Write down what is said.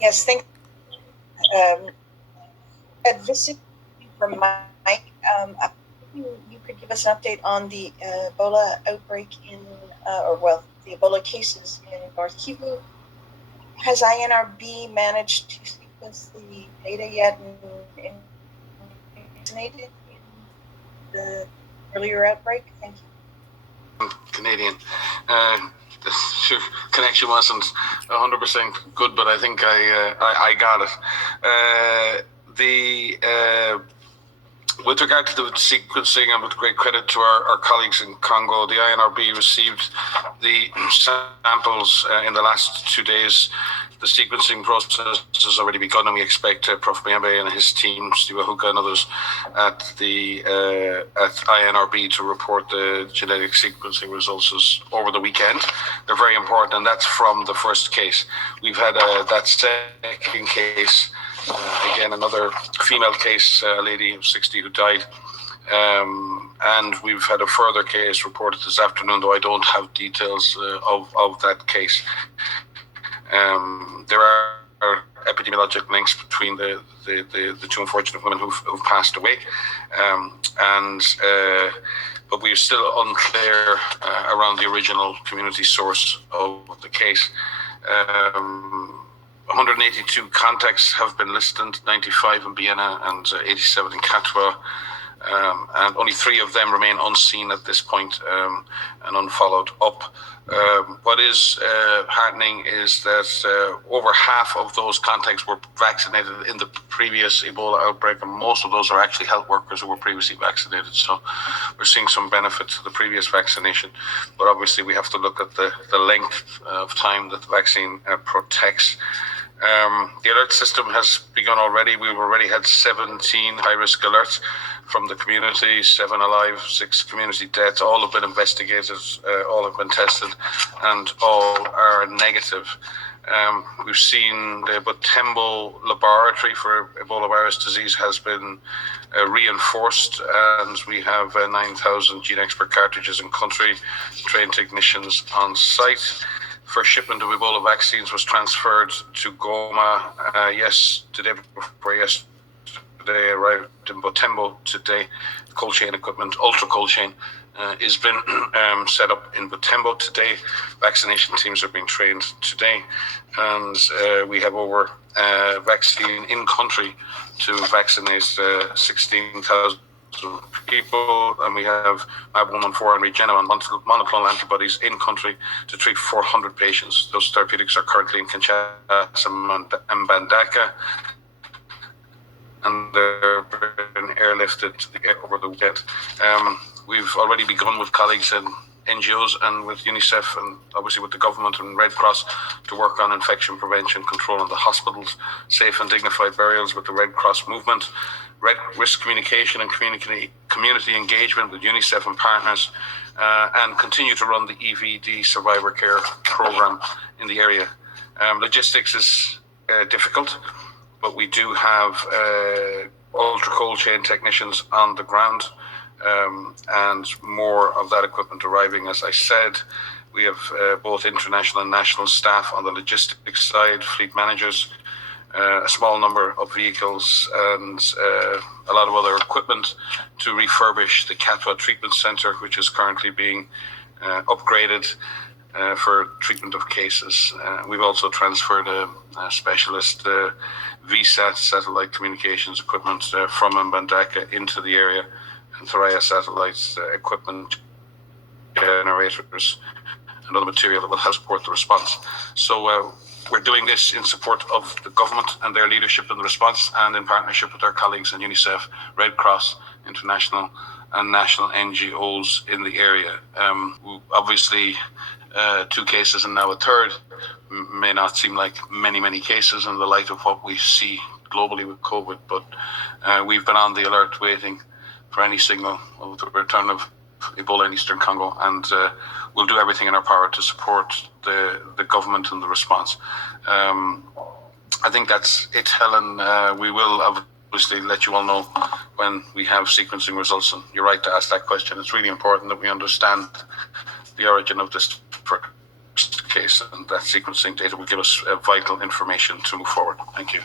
Yes, thank visit from Mike. You could give us an update on the Ebola outbreak the Ebola cases in North Kivu. Has INRB managed to sequence the data yet and vaccinated in the earlier outbreak? Thank you. Canadian. The connection wasn't 100% good, but I think I got it. With regard to the sequencing, and with great credit to our colleagues in Congo, the INRB received the samples in the last 2 days. The sequencing process has already begun, and we expect Prof. Mayembe and his team, Steve Ahuka and others at INRB to report the genetic sequencing results over the weekend. They're very important, and that's from the first case. We've had that second case, again, another female case, a lady of 60 who died. And we've had a further case reported this afternoon, though I don't have details of that case. There are epidemiologic links between the two unfortunate women who've passed away, but we are still unclear around the original community source of the case. 182 contacts have been listed, 95 in Vienna and 87 in Katwa. And only 3 of them remain unseen at this point and unfollowed up. What is heartening is that over half of those contacts were vaccinated in the previous Ebola outbreak, and most of those are actually health workers who were previously vaccinated. So we're seeing some benefit to the previous vaccination, but obviously we have to look at the length of time that the vaccine protects. The alert system has begun already. We've already had 17 high-risk alerts from the community, 7 alive, 6 community deaths. All have been investigated, all have been tested, and all are negative. We've seen the Butembo laboratory for Ebola virus disease has been reinforced, and we have 9,000 gene expert cartridges in country, trained technicians on site. First shipment of Ebola vaccines was transferred to Goma today before yesterday, arrived in Butembo today. Cold chain equipment, ultra cold chain, has been set up in Butembo today. Vaccination teams are being trained today, and we have over vaccine in country to vaccinate 16,000 people, and we have MAB114 and Regeneron monoclonal antibodies in country to treat 400 patients. Those therapeutics are currently in Kinshasa and Mbandaka, and they're been airlifted over the weekend. We've already begun with colleagues in NGOs and with UNICEF and obviously with the government and Red Cross to work on infection prevention, control in the hospitals, safe and dignified burials with the Red Cross movement, risk communication and community engagement with UNICEF and partners, and continue to run the EVD survivor care program in the area. Logistics is difficult, but we do have ultra cold chain technicians on the ground, and more of that equipment arriving. As I said, we have both international and national staff on the logistics side, fleet managers, a small number of vehicles, and a lot of other equipment to refurbish the Katwa Treatment Centre, which is currently being upgraded for treatment of cases. We've also transferred a specialist VSAT satellite communications equipment from Mbandaka into the area, and Thoraya satellites equipment, generators, and other material that will help support the response. So we're doing this in support of the government and their leadership in the response, and in partnership with our colleagues in UNICEF, Red Cross, international and national NGOs in the area. Obviously, 2 cases and now a third may not seem like many cases in the light of what we see globally with COVID, but we've been on the alert waiting for any signal of the return of Ebola in Eastern Congo, and we'll do everything in our power to support the government and the response. I think that's it, Helen. We will obviously let you all know when we have sequencing results, and you're right to ask that question. It's really important that we understand the origin of this first case, and that sequencing data will give us vital information to move forward. Thank you.